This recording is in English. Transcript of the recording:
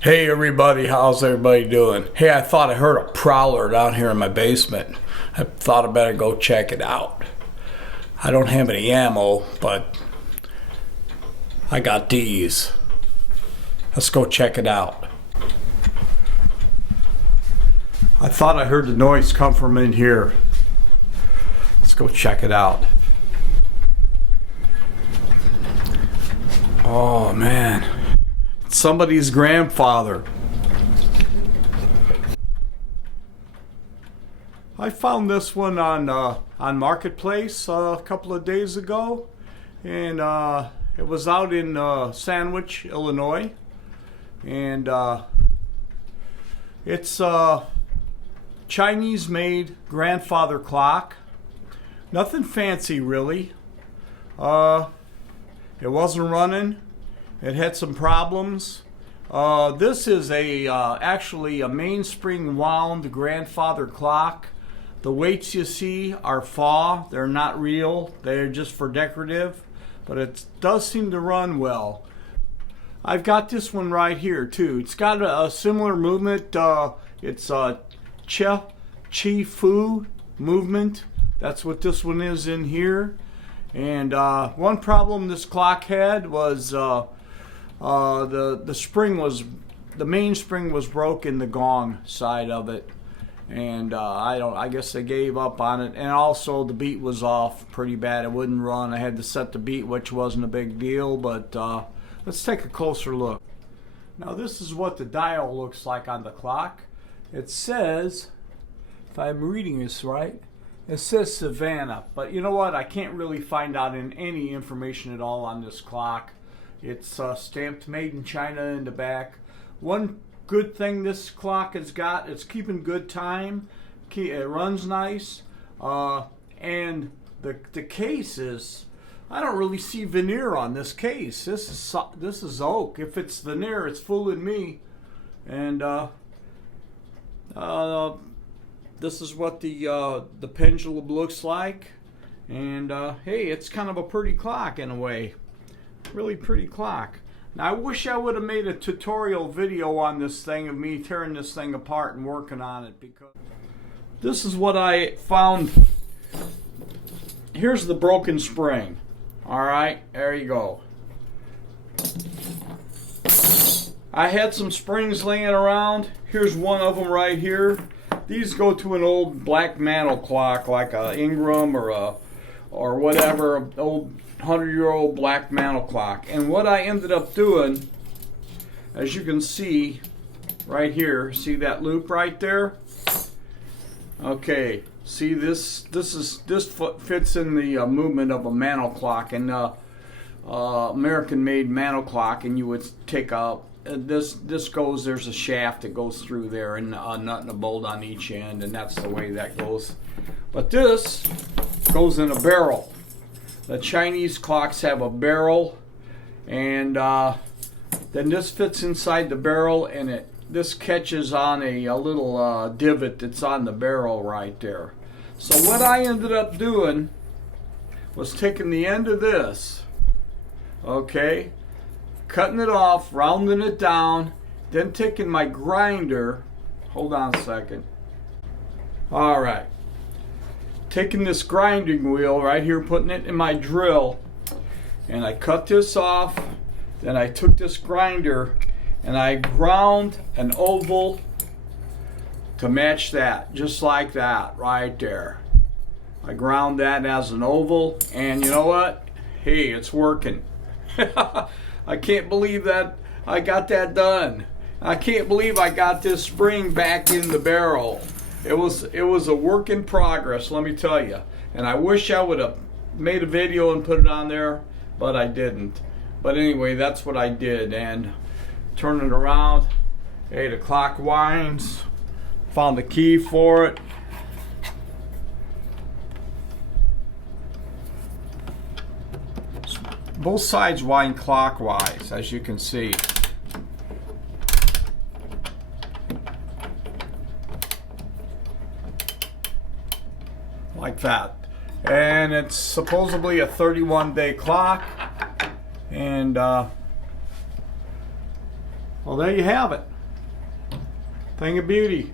Hey everybody, how's everybody doing? Hey, I thought I heard a prowler down here in my basement. I thought I better go check it out. I don't have any ammo, but I got these. Let's go check it out. I thought I heard the noise come from in here. Let's go check it out. Oh man. Somebody's grandfather. I found this one on Marketplace a couple of days ago, and it was out in Sandwich, Illinois, and it's a Chinese-made grandfather clock. Nothing fancy really. It wasn't running. It had some problems. This is actually a mainspring wound grandfather clock. The weights you see are faux. They're not real. They're just for decorative. But it does seem to run well. I've got this one right here too. It's got a similar movement. It's a Chefoo movement. That's what this one is in here. And one problem this clock had was the main spring was broken, the gong side of it, and I guess they gave up on it. And also the beat was off pretty bad. It wouldn't run. I had to set the beat, which wasn't a big deal. But let's take a closer look. Now this is what the dial looks like on the clock. It says, if I'm reading this right, it says Savannah, but you know what? I can't really find out any information at all on this clock. It's stamped made in China in the back. One good thing this clock has got, it's keeping good time. It runs nice. And the case is, I don't really see veneer on this case. This is oak. If it's veneer, it's fooling me. And this is what the pendulum looks like. And hey, it's kind of a pretty clock in a way. Really pretty clock. Now I wish I would have made a tutorial video on this thing of me tearing this thing apart and working on it, because this is what I found. Here's the broken spring. Alright, there you go. I had some springs laying around. Here's one of them right here. These go to an old black mantle clock, like a Ingram or whatever, old 100-year-old black mantle clock. And what I ended up doing, as you can see right here, see that loop right there? Okay, see this fits in the movement of a mantle clock, and American-made mantle clock, and you would take a this goes, there's a shaft that goes through there, and a nut and a bolt on each end, and that's the way that goes. But this goes in a barrel. The Chinese clocks have a barrel, and then this fits inside the barrel, and this catches on a little divot that's on the barrel right there. So what I ended up doing was taking the end of this, okay, cutting it off, rounding it down, then taking my grinder, hold on a second, alright, taking this grinding wheel right here, putting it in my drill, and I cut this off, then I took this grinder and I ground an oval to match that, just like that right there. I ground that as an oval, and you know what? Hey, it's working. I can't believe that I got that done. I can't believe I got this spring back in the barrel. It was a work in progress, let me tell you. And I wish I would have made a video and put it on there, but I didn't. But anyway, that's what I did. And turn it around. Hey, the clock winds. Found the key for it. Both sides wind clockwise, as you can see. Like that. And it's supposedly a 31-day clock. And Well, there you have it. Thing of beauty.